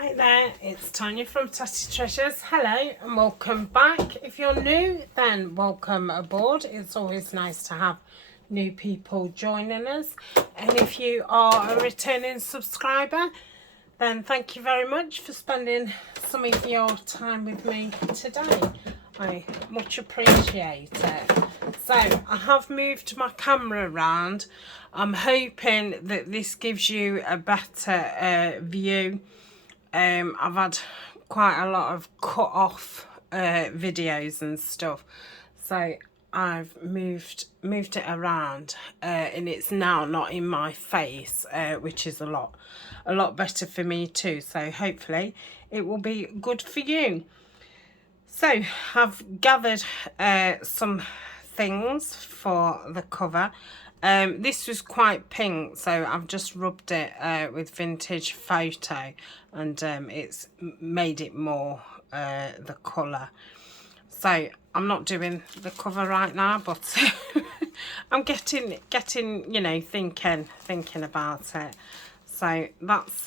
Hi there, it's Tania from Tatty Treasures. Hello and welcome back. If you're new, then welcome aboard. It's always nice to have new people joining us. And if you are a returning subscriber, then thank you very much for spending some of your time with me today. I much appreciate it. So I have moved my camera around. I'm hoping that this gives you a better view. I've had quite a lot of cut off videos and stuff, so I've moved it around, and it's now not in my face, which is a lot better for me too. So hopefully it will be good for you. So I've gathered some things for the cover. This was quite pink, so I've just rubbed it with Vintage Photo, and it's made it more the colour. So I'm not doing the cover right now, but I'm getting you know, thinking about it. So that's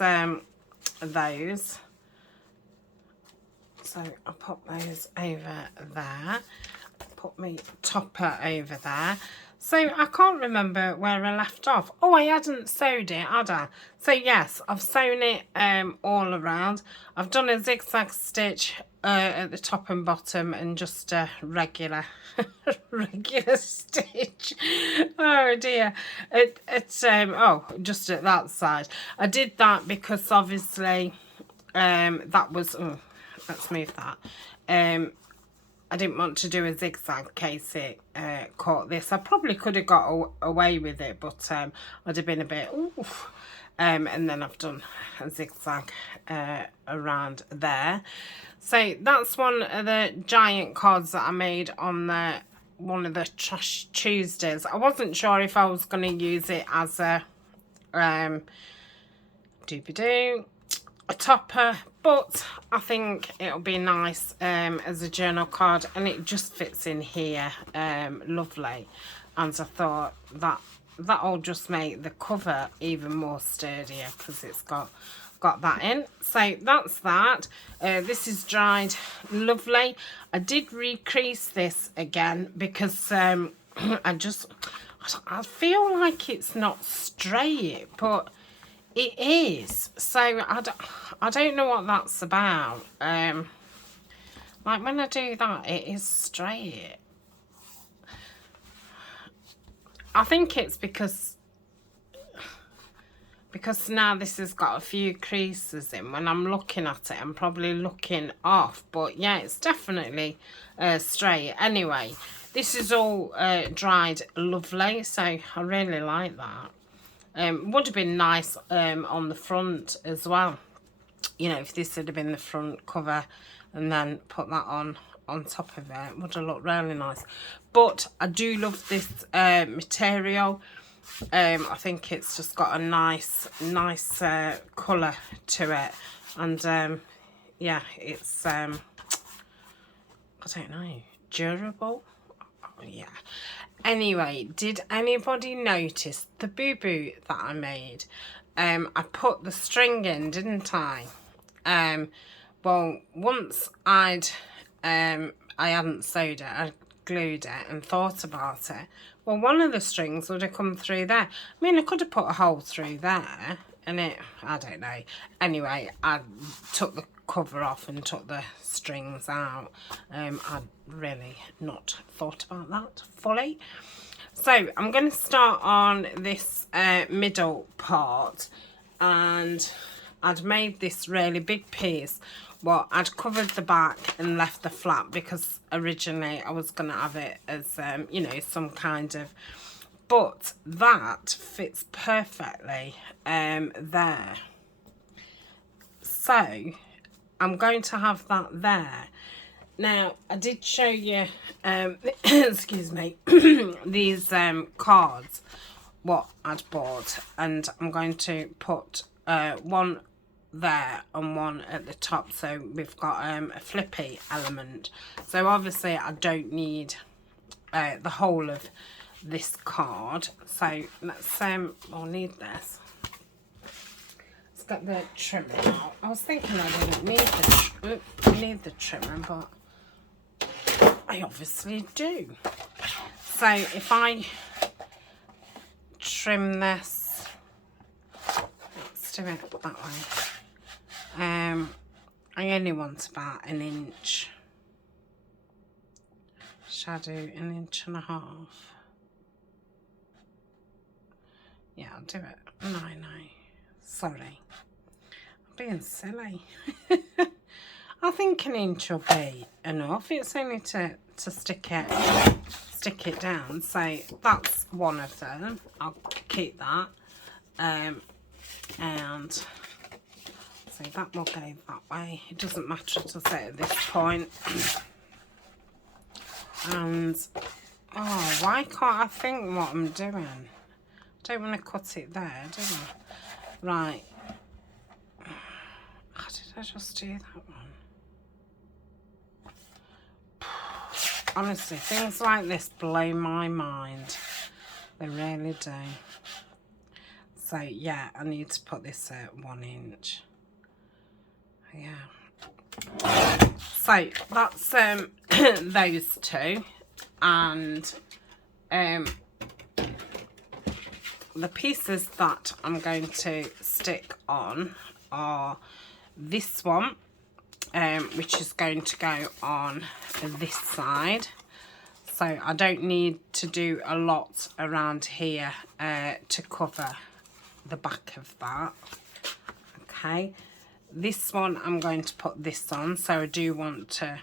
those. So I'll put those over there. Put my topper over there. So I can't remember where I left off. Oh, I hadn't sewed it, had I? So yes, I've sewn it all around. I've done a zigzag stitch at the top and bottom, and just a regular regular stitch. Oh dear. Oh, just at that side. I did that because obviously that was, let's move that. I didn't want to do a zigzag in case it caught this. I probably could have got away with it, but I'd have been a bit, oof. And then I've done a zigzag around there. So that's one of the giant cards that I made on one of the Trash Tuesdays. I wasn't sure if I was going to use it as a a topper, but I think it'll be nice as a journal card, and it just fits in here lovely. And I thought that'll just make the cover even more sturdier because it's got that in. So that's that. This is dried lovely. I did recrease this again because I feel like it's not straight, but it is. So I don't know what that's about. Like when I do that, it is straight. I think it's because now this has got a few creases in. When I'm looking at it, I'm probably looking off, but yeah, it's definitely straight. Anyway, this is all dried lovely, so I really like that. Would have been nice on the front as well, you know, if this had been the front cover and then put that on top of it, would have looked really nice. But I do love this material. I think it's just got a nice colour to it, and yeah, it's I don't know, durable. Oh, yeah. Anyway, did anybody notice the boo-boo that I made? I put the string in, didn't I? Well, once I hadn't sewed it, I glued it and thought about it. Well, one of the strings would have come through there. I mean, I could have put a hole through there, and I don't know. Anyway, I took the cover off and took the strings out. I'd really not thought about that fully. So I'm going to start on this middle part, and I'd made this really big piece. Well, I'd covered the back and left the flap because originally I was going to have it as you know, some kind of, but that fits perfectly there. So I'm going to have that there. Now, I did show you, excuse me, these cards, what I'd bought, and I'm going to put one there and one at the top, so we've got a flippy element. So obviously I don't need the whole of this card, so let's we'll need this. Let's get the trimmer out. I was thinking I didn't need the trimmer, but I obviously do. So if I trim this, let's do it that way. I only want about 1 inch. Shadow 1.5 inches. Yeah, I'll do it. No. Sorry. I'm being silly. I think 1 inch will be enough. It's only to stick it down. So that's one of them. I'll keep that. And so that will go that way. It doesn't matter to say at this point. And oh, why can't I think what I'm doing? I don't want to cut it there, do I? Right. How did I just do that one? Honestly, things like this blow my mind. They really do. So yeah, I need to put this at 1 inch. Yeah. So that's those two, and the pieces that I'm going to stick on are this one, which is going to go on this side. So I don't need to do a lot around here to cover the back of that. Okay, this one I'm going to put this on, so I do want to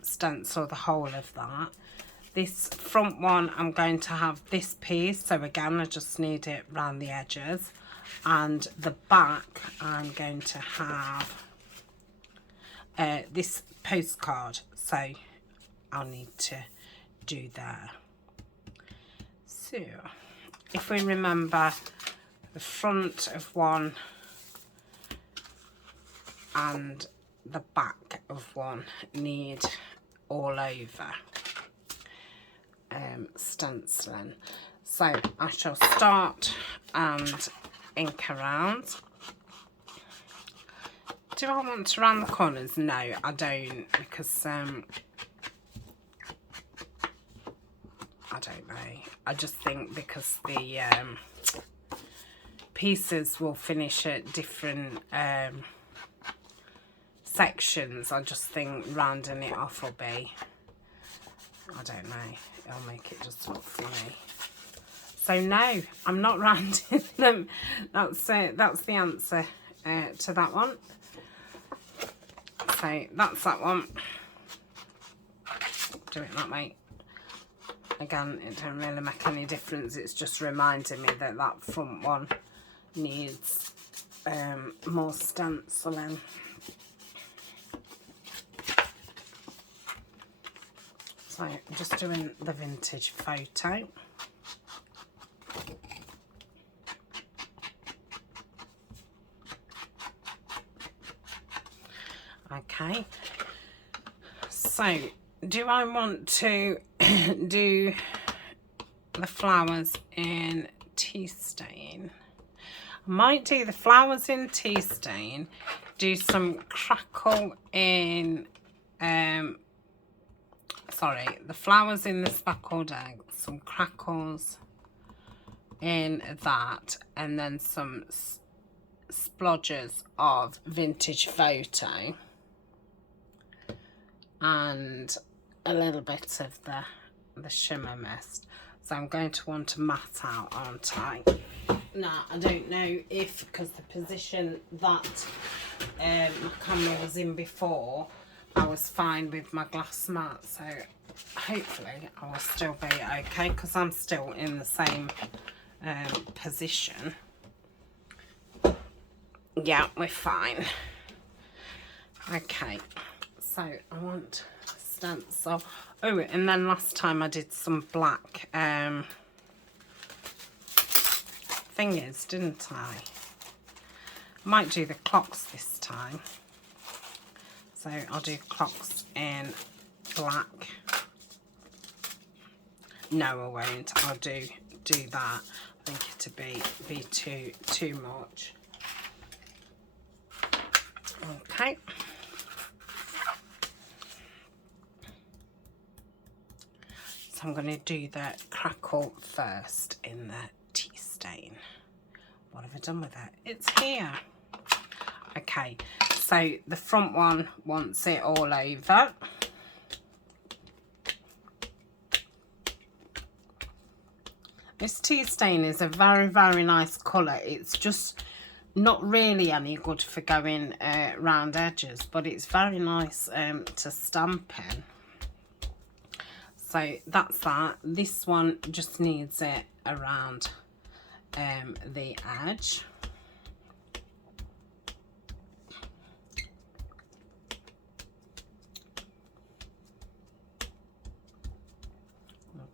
stencil the whole of that. This front one I'm going to have this piece, so again I just need it around the edges, and the back I'm going to have this postcard, so I'll need to do there. So if we remember, the front of one and the back of one need all over stenciling. So I shall start and ink around. Do I want to round the corners? No, I don't, because I don't know. I just think because the pieces will finish at different sections, I just think rounding it off will be, I don't know, it'll make it just look funny. So no, I'm not rounding them. That's the answer to that one. So that's that one. Do it that way. Again, it don't really make any difference. It's just reminding me that that front one needs more stenciling. So I'm just doing the vintage photo. Okay, so do I want to do the flowers in tea stain? I might do the flowers in tea stain, do some crackle in the flowers in the speckled egg, some crackles in that, and then some splodges of vintage photo, and a little bit of the shimmer mist. So I'm going to want to mat out, aren't I? Now I don't know if, because the position that my camera was in before, I was fine with my glass mat, so hopefully I will still be okay, because I'm still in the same position. Yeah, we're fine. Okay, so I want stencil. Oh, and then last time I did some black fingers, didn't I? Might do the clocks this time. So I'll do clocks in black. No, I won't. I'll do that. I think it'd be too much. Okay. So I'm going to do the crackle first in the tea stain. What have I done with it? It's here. Okay, so the front one wants it all over. This tea stain is a very, very nice colour. It's just not really any good for going round edges, but it's very nice to stamp in. So that's that. This one just needs it around the edge.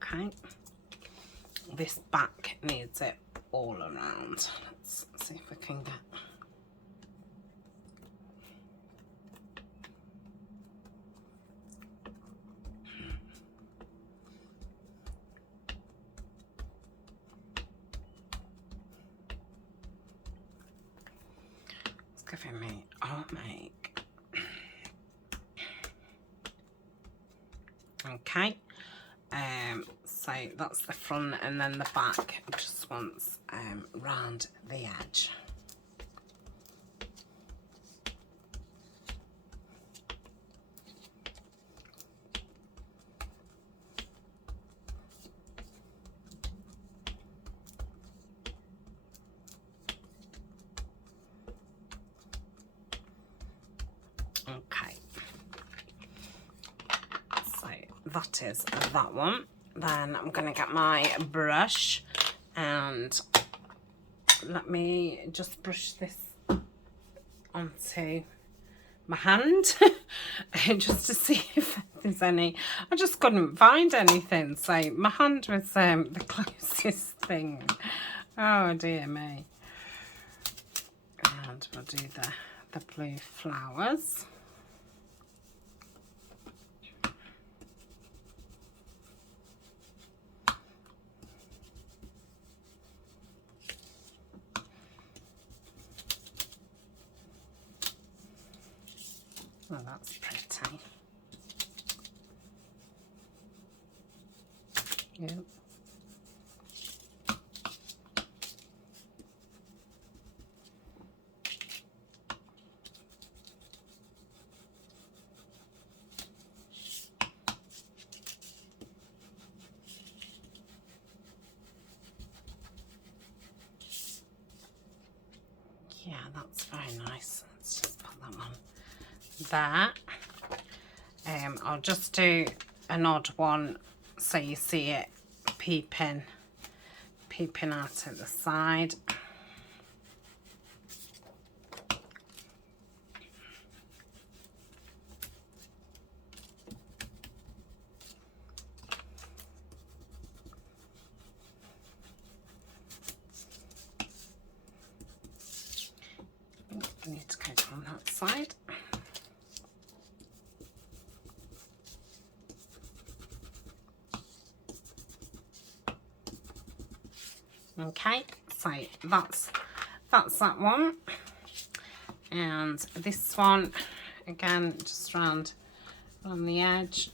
Okay. This back needs it all around. Let's see if we can get... It's giving me make. Okay. So that's the front, and then the back just wants round the edge. Okay, so that is that one. Then I'm going to get my brush and let me just brush this onto my hand just to see if there's any. I just couldn't find anything, so my hand was the closest thing. Oh dear me. And we'll do the blue flowers. Oh, that's pretty. Yep. Yeah, that's very nice. Let's just put that one there. I'll just do an odd one so you see it peeping out at the side. I need to go down that side. Okay, so that's that one, and this one again just round on the edge.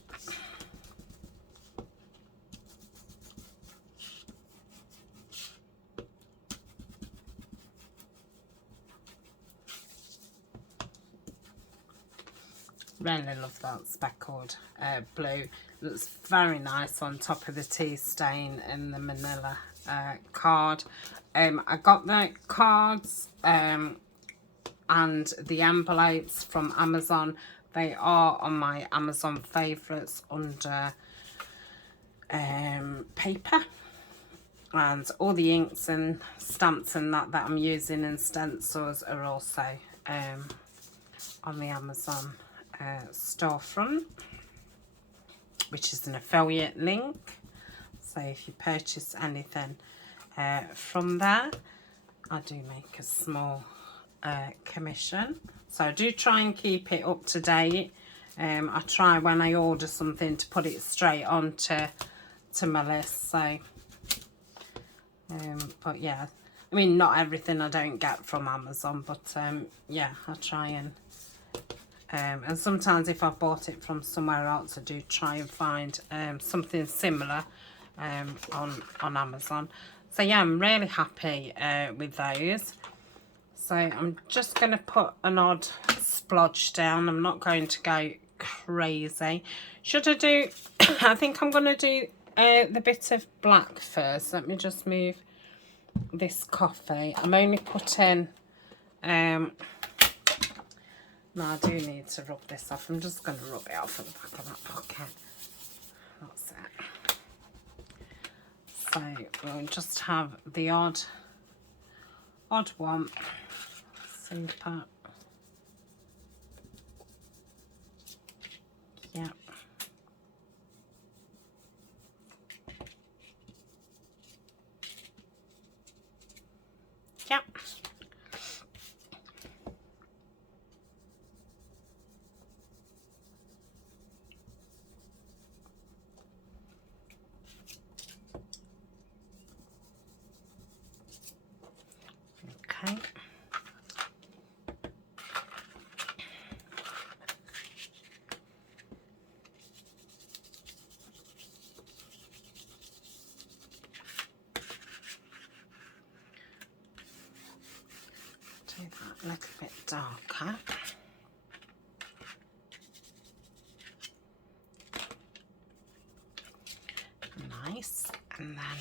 Really love that speckled blue. Looks very nice on top of the tea stain and the manila card. I got the cards and the envelopes from Amazon. They are on my Amazon favourites under paper, and all the inks and stamps and that I'm using and stencils are also on the Amazon storefront, which is an affiliate link. So if you purchase anything from there, I do make a small commission. So I do try and keep it up to date. I try when I order something to put it straight on to my list. So but yeah, I mean, not everything I don't get from Amazon, but yeah, I try and And sometimes if I've bought it from somewhere else, I do try and find something similar on Amazon. So yeah, I'm really happy with those. So I'm just going to put an odd splodge down. I'm not going to go crazy. Should I do... I think I'm going to do the bit of black first. Let me just move this coffee. I'm only putting... no, I do need to rub this off. I'm just going to rub it off at the back of that pocket. That's it. So we'll just have the odd one. Super. Yeah. Yeah. Okay. Do that a little bit darker. Nice. And then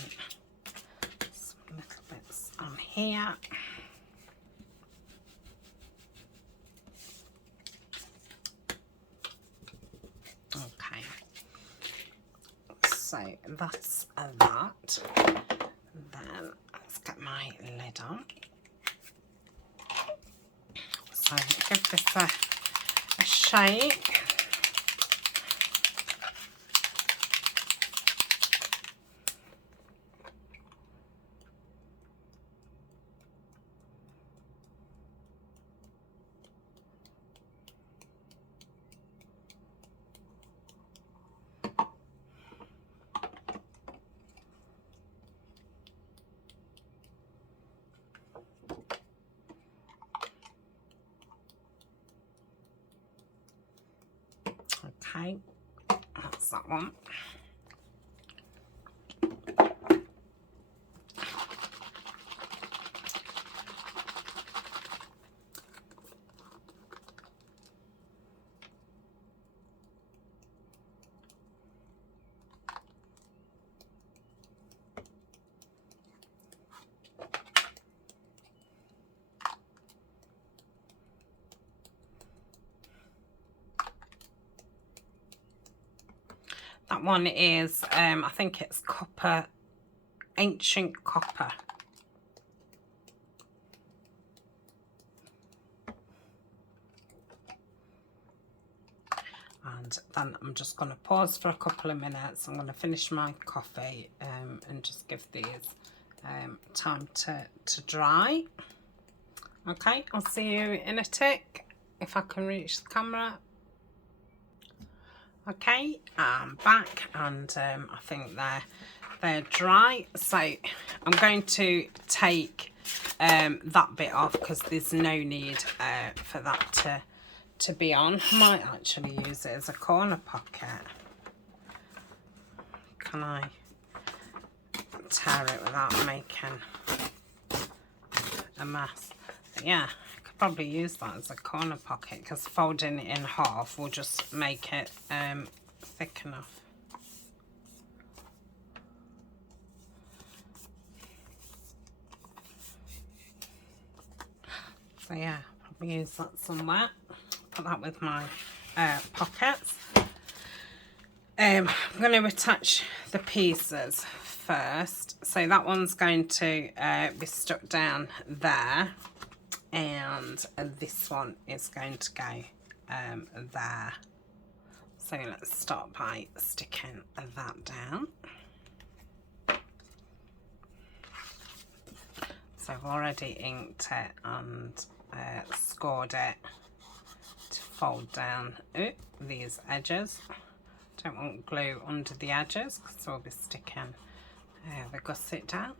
some little bits on here. Okay. So that's that. And then let's get my lid on. So give this a shake. Okay, that's that one. That one is, I think it's copper, ancient copper. And then I'm just going to pause for a couple of minutes. I'm going to finish my coffee and just give these time to dry. Okay, I'll see you in a tick if I can reach the camera. Okay, I'm back and I think they're dry, so I'm going to take that bit off because there's no need for that to be on. I might actually use it as a corner pocket. Can I tear it without making a mess? But yeah, probably use that as a corner pocket because folding it in half will just make it thick enough. So yeah, probably use that somewhere. Put that with my pockets. I'm going to attach the pieces first. So that one's going to be stuck down there. And this one is going to go there. So let's start by sticking that down. So I've already inked it and scored it to fold down these edges. Don't want glue under the edges because we'll be sticking the gusset down.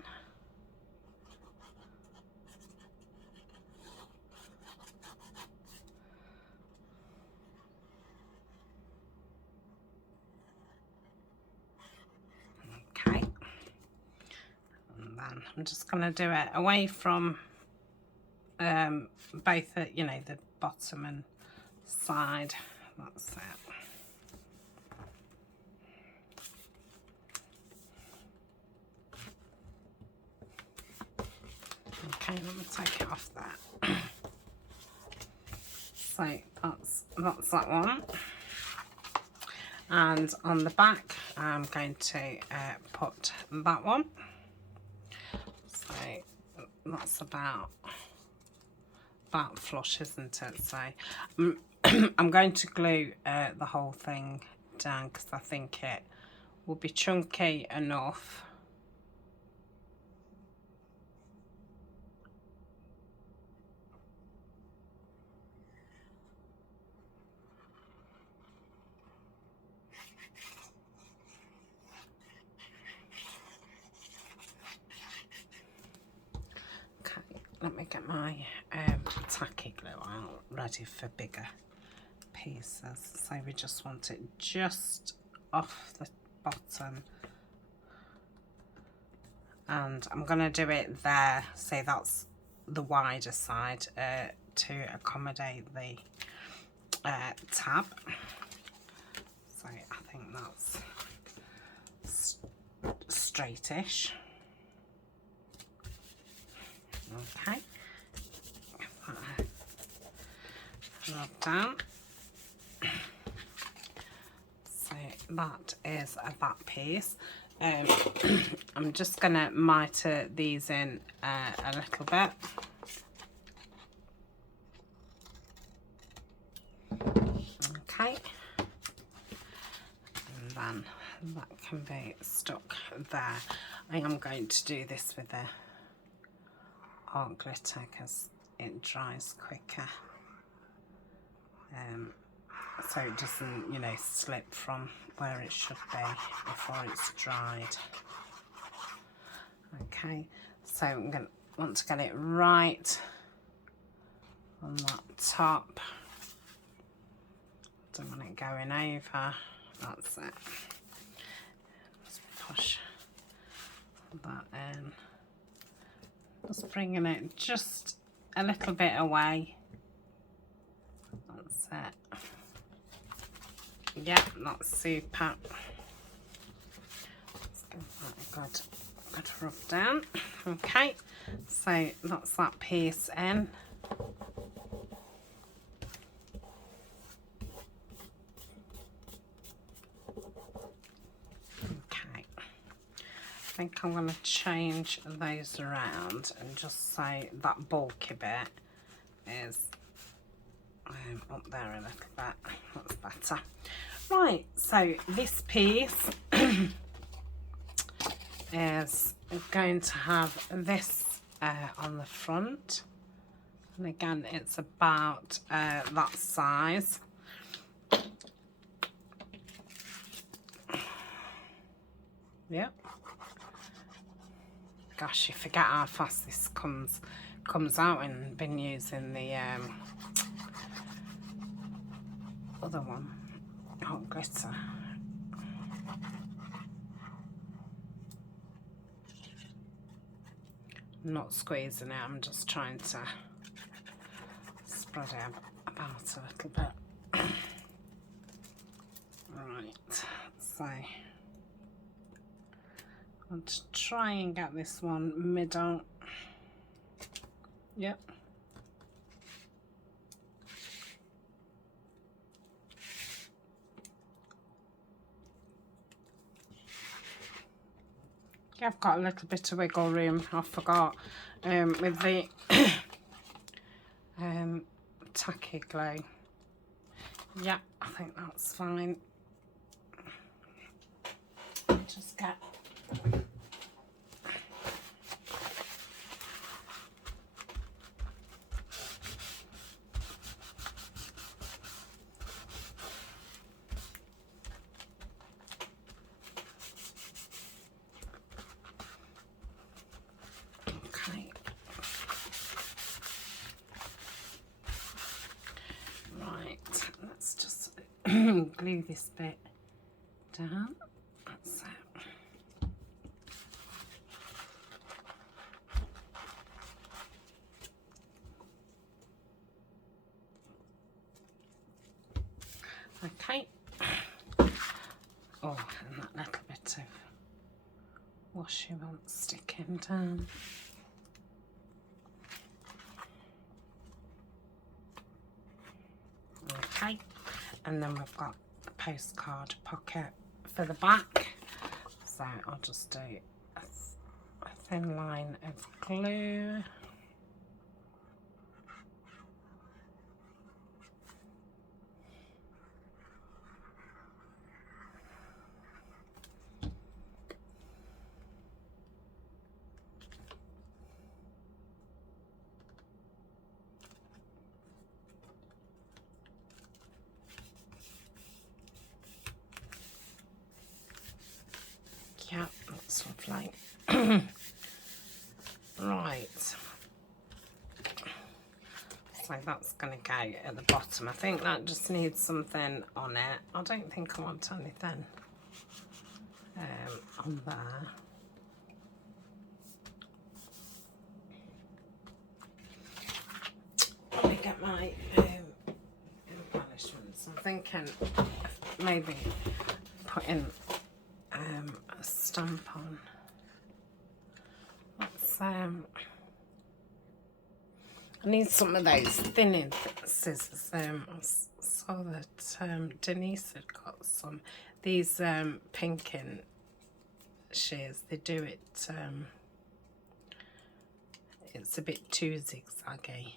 I'm just going to do it away from both, you know, the bottom and side. That's it. Okay, let me take it off there. So that's that one. And on the back, I'm going to put that one. So that's about flush, isn't it? So I'm going to glue the whole thing down because I think it will be chunky enough. Let me get my tacky glue out ready for bigger pieces. So we just want it just off the bottom, and I'm going to do it there, so that's the wider side to accommodate the tab. So I think that's straightish. Okay, rub down. So that is that piece. I'm just gonna mitre these in a little bit. Okay, and then that can be stuck there. I am going to do this with the art glitter because it dries quicker, so it doesn't, you know, slip from where it should be before it's dried. Okay, so I'm going to want to get it right on that top. Don't want it going over. That's it. Let's push that in. Just bringing it just a little bit away. That's it. Yeah, that's super. Let's give that a good rub down. Okay, so that's that piece in. I think I'm going to change those around and just say that bulky bit is up there a little bit. That's better. Right, so this piece is going to have this on the front, and again it's about that size. Yep. Gosh, you forget how fast this comes out, and been using the other one, hot glitter. I'm not squeezing it, I'm just trying to spread it about a little bit. Right, so I'll just try and get this one middle. Yep. Yeah, I've got a little bit of wiggle room, I forgot, with the tacky glue. Yeah, I think that's fine. Just get glue this bit down. That's it. washi won't sticking down. Okay, and then we've got the postcard pocket for the back. So I'll just do a thin line of glue. Yeah, that's lovely. Right. So that's going to go at the bottom. I think that just needs something on it. I don't think I want anything on there. Let me get my embellishments. I'm thinking of maybe putting a stamp on. Let's I need some of those thinning scissors. I saw that Denise had got some. These pinking shears, they do it, it's a bit too zigzaggy.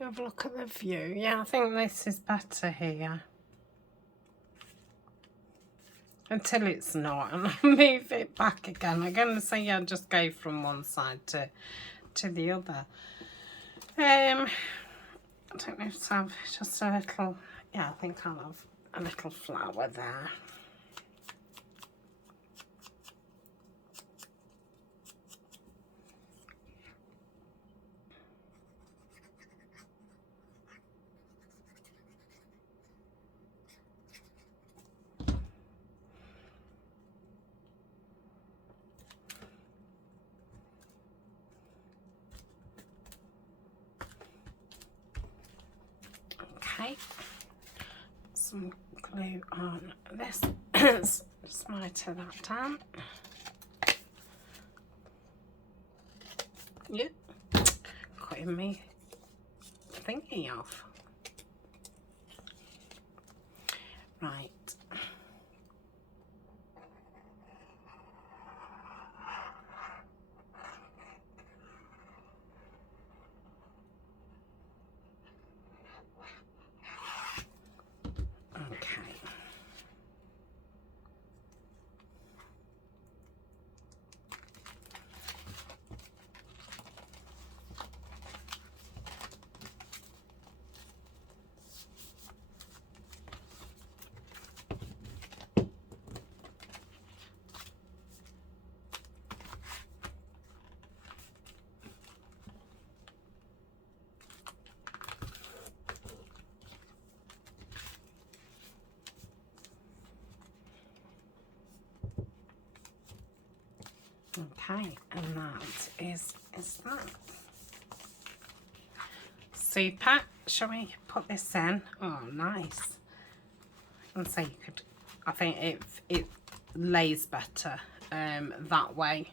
Have a look at the view. Yeah, I think this is better here. Until it's not, and I'll move it back again. I'm going to say, yeah, just go from one side to the other. I don't know if to have just a little, yeah, I think I'll have a little flower there. Okay, some glue on this. Smiter that down. Yep, cutting me thingy off. Right. Okay, and that is that. Super. Shall we put this in? Oh, nice. And so you could, I think it lays better that way.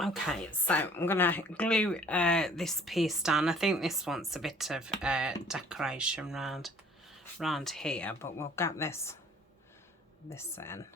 Okay, so I'm gonna glue this piece down. I think this wants a bit of decoration round here, but we'll get this in.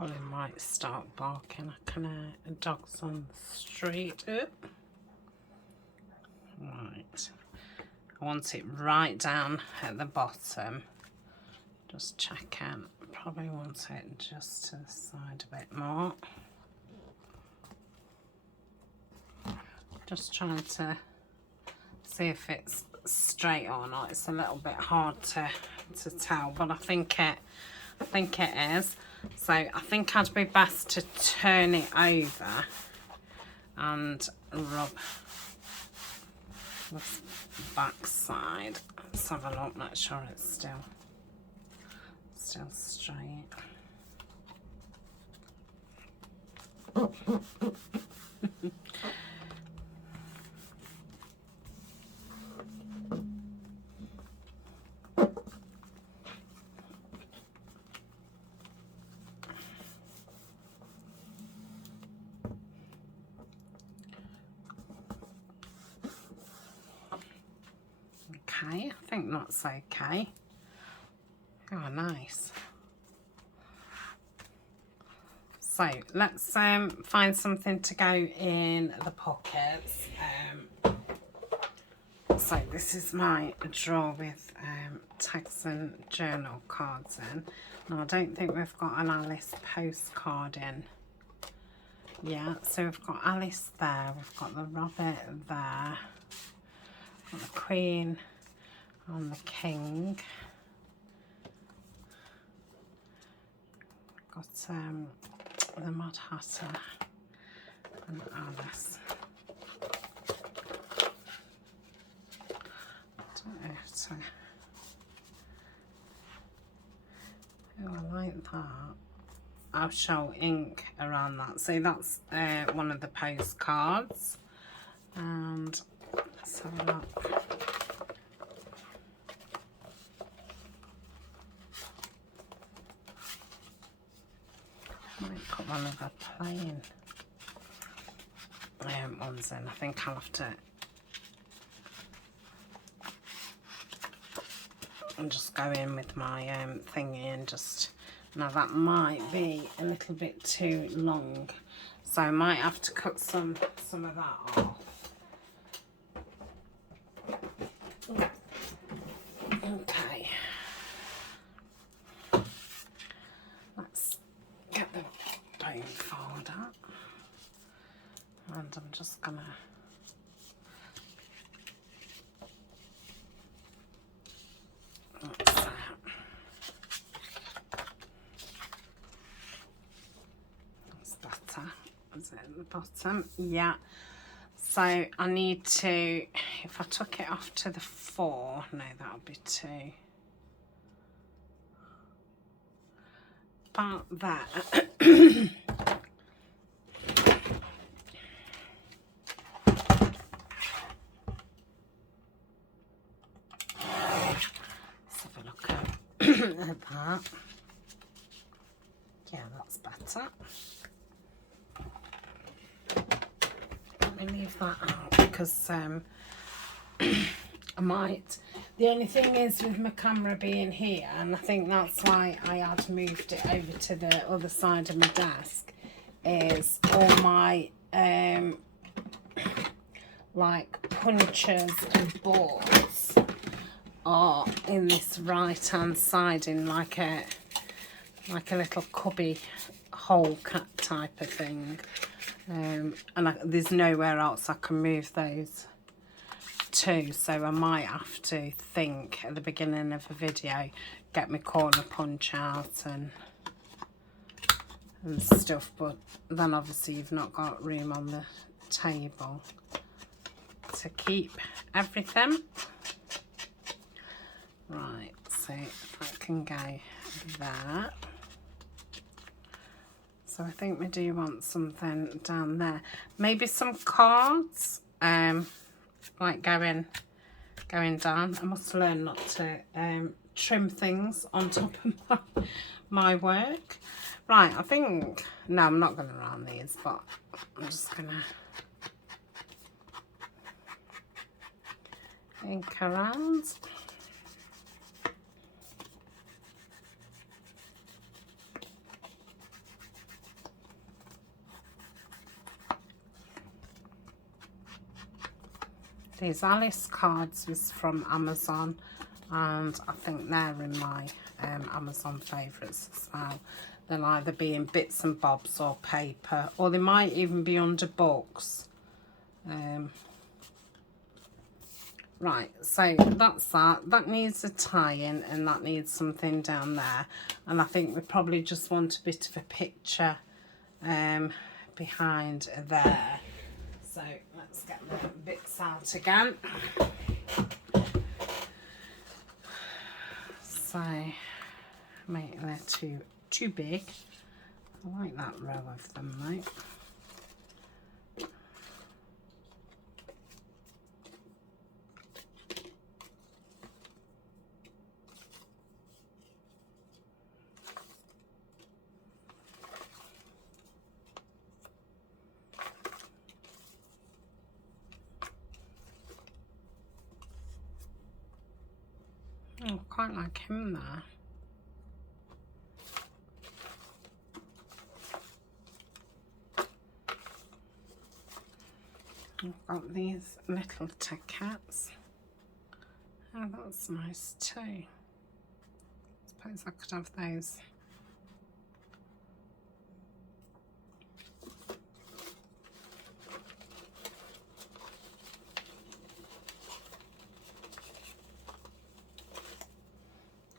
Colin might start barking. I can hear dogs on the street. Right. I want it right down at the bottom. Just check out. Probably want it just to the side a bit more. Just trying to see if it's straight or not. It's a little bit hard to tell, but I think it is. So I think I'd be best to turn it over and rub this back side. Let's have a look, make sure it's still straight. Okay, I think that's okay. Oh, nice. So let's find something to go in the pockets. So this is my drawer with tags and journal cards in. Now I don't think we've got an Alice postcard in. Yeah, so we've got Alice there, we've got the rabbit there, got the Queen and the King. Got the Mad Hatter and Alice. I don't know if to... Oh, I like that. I'll show ink around that. So that's one of the postcards. And let's have a look. Might put one of the plain ones in. I think I'll have to just go in with my thingy and just... Now that might be a little bit too long, so I might have to cut some of that off. Okay. Let's get the bone folder. And I'm just gonna is it at the bottom? Yeah. So I need to, if I took it off to the 4, no, that would be 2. About that. Let's have a look at that. Yeah, that's better. Leave that out because I might. The only thing is with my camera being here, and I think that's why I had moved it over to the other side of my desk, is all my like punchers and boards are in this right hand side in like a little cubby hole type of thing. And there's nowhere else I can move those to, so I might have to think at the beginning of a video, get my corner punch out and stuff, but then obviously you've not got room on the table to keep everything. Right, so if I can go there. So I think we do want something down there. Maybe some cards, like going down. I must learn not to trim things on top of my work. Right, I think, no, I'm not going to round these, but I'm just going to ink around. These Alice cards is from Amazon, and I think they're in my Amazon favourites as well. They'll either be in bits and bobs or paper, or they might even be under books. Right, so that's that. That needs a tie-in, and that needs something down there. And I think we probably just want a bit of a picture behind there. So let's get the bits out again. So maybe they're too big. I like that row of them, though. Oh, quite like him there. I've got these little tickets. Oh, that's nice too. Suppose I could have those.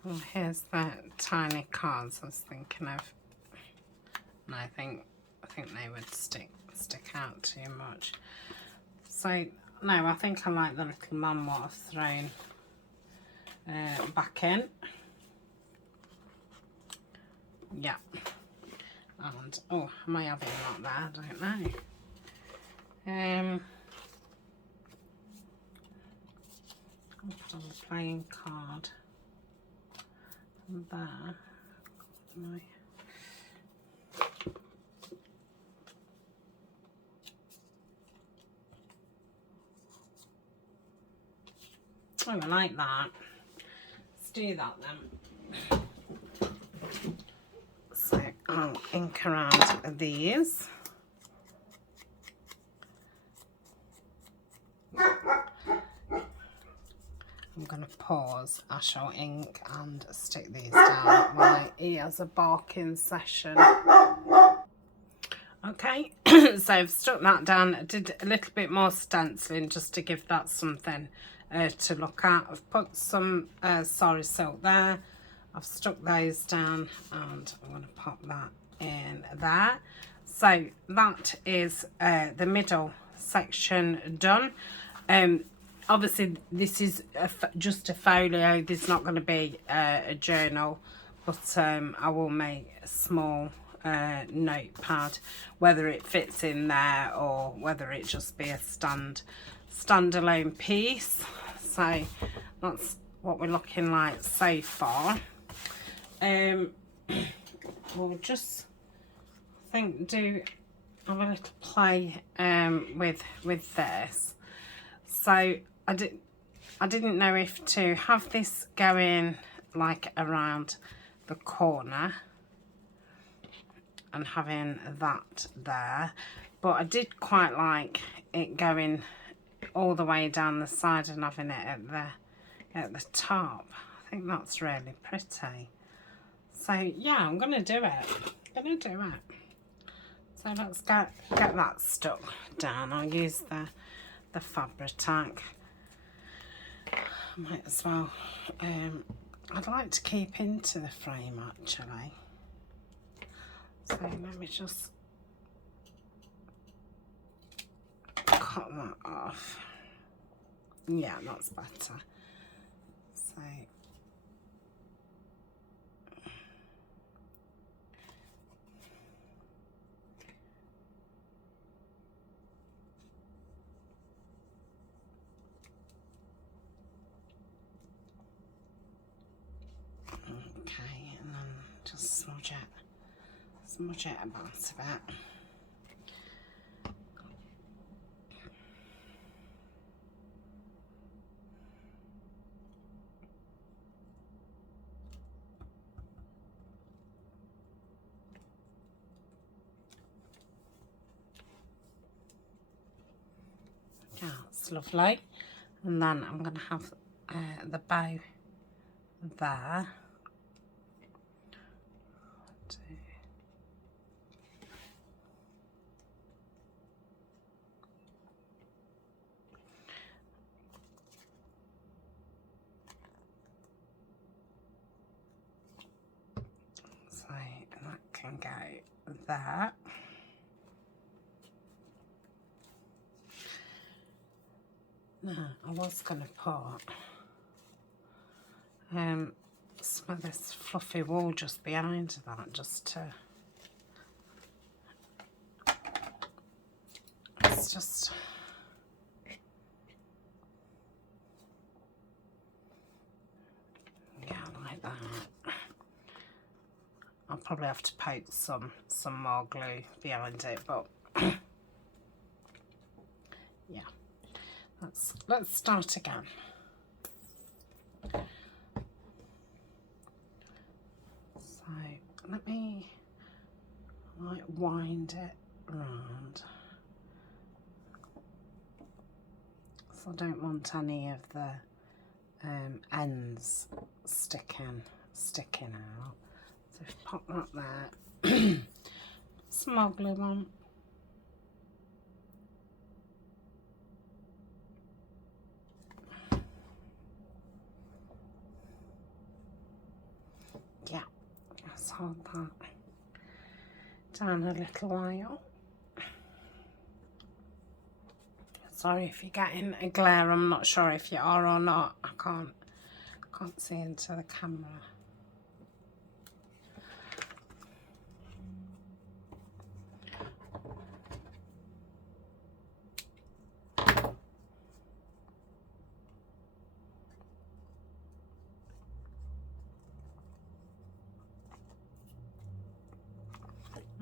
Well, here's the tiny cards I was thinking of. And I think they would stick out too much. So no, I think I like the little man what I've thrown back in. Yeah. And oh, am I having that there? I don't know. I'll put on the playing card. There. Oh, I like that. Let's do that then. So I'll ink around these. I'm going to pause. I shall ink and stick these down while he has a barking session. Okay, so I've stuck that down. I did a little bit more stenciling just to give that something to look at. I've put some sorry silk there. I've stuck those down, and I'm going to pop that in there. So that is the middle section done. Obviously this is just a folio. There's not going to be a journal, but I will make a small notepad, whether it fits in there or whether it just be a standalone piece. So that's what we're looking like so far. We'll just have a little play with this. So I didn't know if to have this going like around the corner and having that there, but I did quite like it going all the way down the side and having it at the top. I think that's really pretty. So yeah, I'm gonna do it. So let's get that stuck down. I'll use the Fabri-Tac. Might as well. I'd like to keep into the frame actually. So let me just cut that off. Yeah, that's better. So okay, and then just smudge it about a bit. Yeah, it's lovely. And then I'm going to have the bow there. So that can go there. Now, I was going to put some of this fluffy wool just behind that, just to, it's just, yeah, like that. I'll probably have to poke some more glue behind it, but yeah. Let's start again. So let me like wind it round. So I don't want any of the ends sticking out. So pop that there. Small glue on. Yeah, let's hold that down a little while. Sorry if you're getting a glare, I'm not sure if you are or not. I can't see into the camera.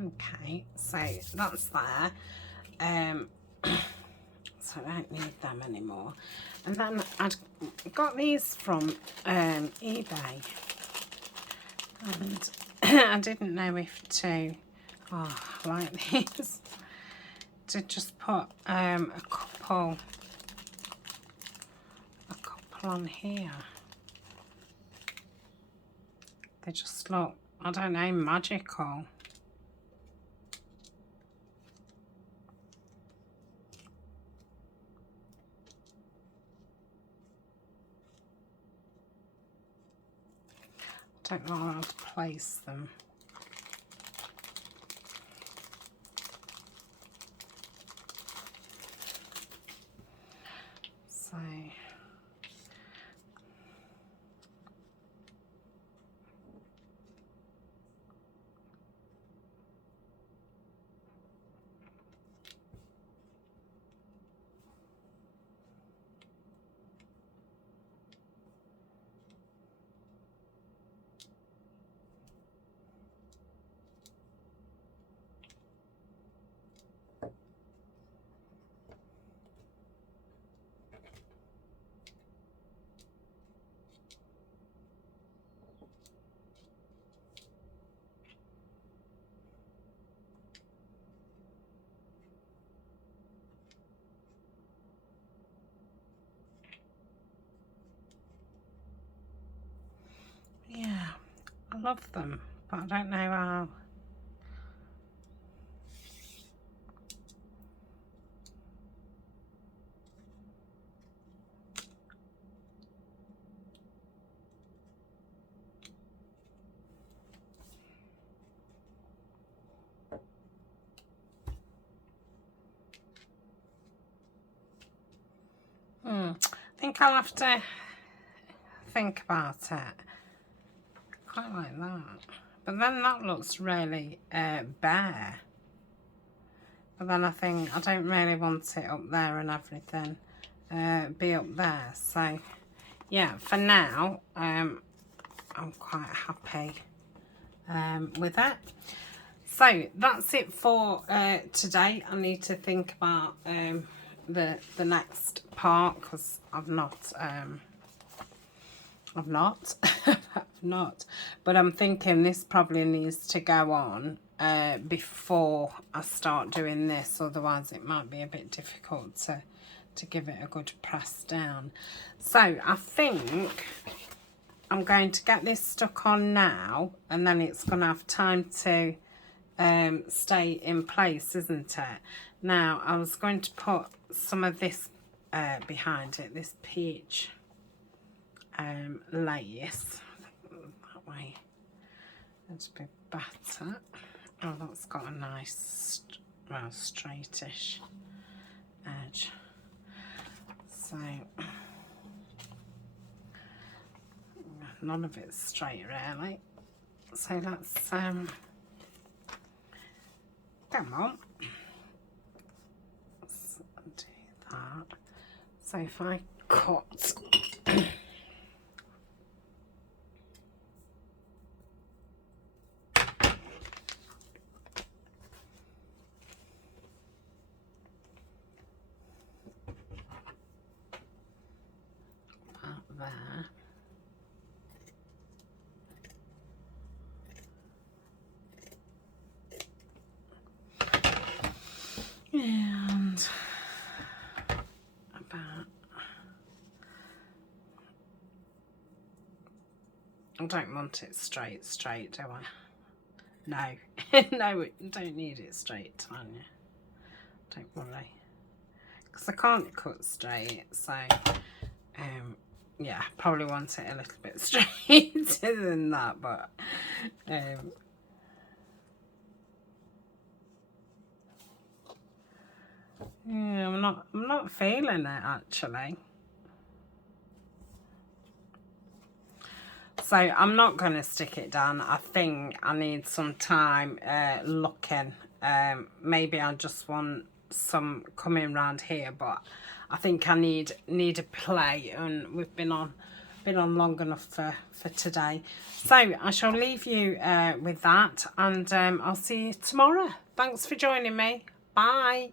Okay, so that's there. So I don't need them anymore. And then I got these from eBay, and I didn't know if to, like these, to just put a couple on here. They just look, I don't know, magical. Don't know how to place them. So yeah, I love them, but I don't know how. I think I'll have to think about it. Quite like that. But then that looks really bare. But then I think I don't really want it up there and everything be up there. So yeah, for now I'm quite happy with it. So that's it for today. I need to think about the next part, because I've not but I'm thinking this probably needs to go on before I start doing this, otherwise it might be a bit difficult to give it a good press down. So I think I'm going to get this stuck on now, and then it's going to have time to stay in place, isn't it? Now I was going to put some of this behind it, this peach lace. That way it'll be better. Oh, that's got a nice, well, straightish edge. So none of it's straight really. So let's come on. Let's do that. So if I cut there. And about, I don't want it straight, do I? No, no, don't need it straight, Tanya. Don't worry. Because I can't cut straight, so yeah, probably want it a little bit straighter than that, but yeah, I'm not feeling it actually. So I'm not going to stick it down. I think I need some time looking. Maybe I just want some coming round here, but I think I need a play, and we've been on long enough for today. So I shall leave you with that, and I'll see you tomorrow. Thanks for joining me. Bye.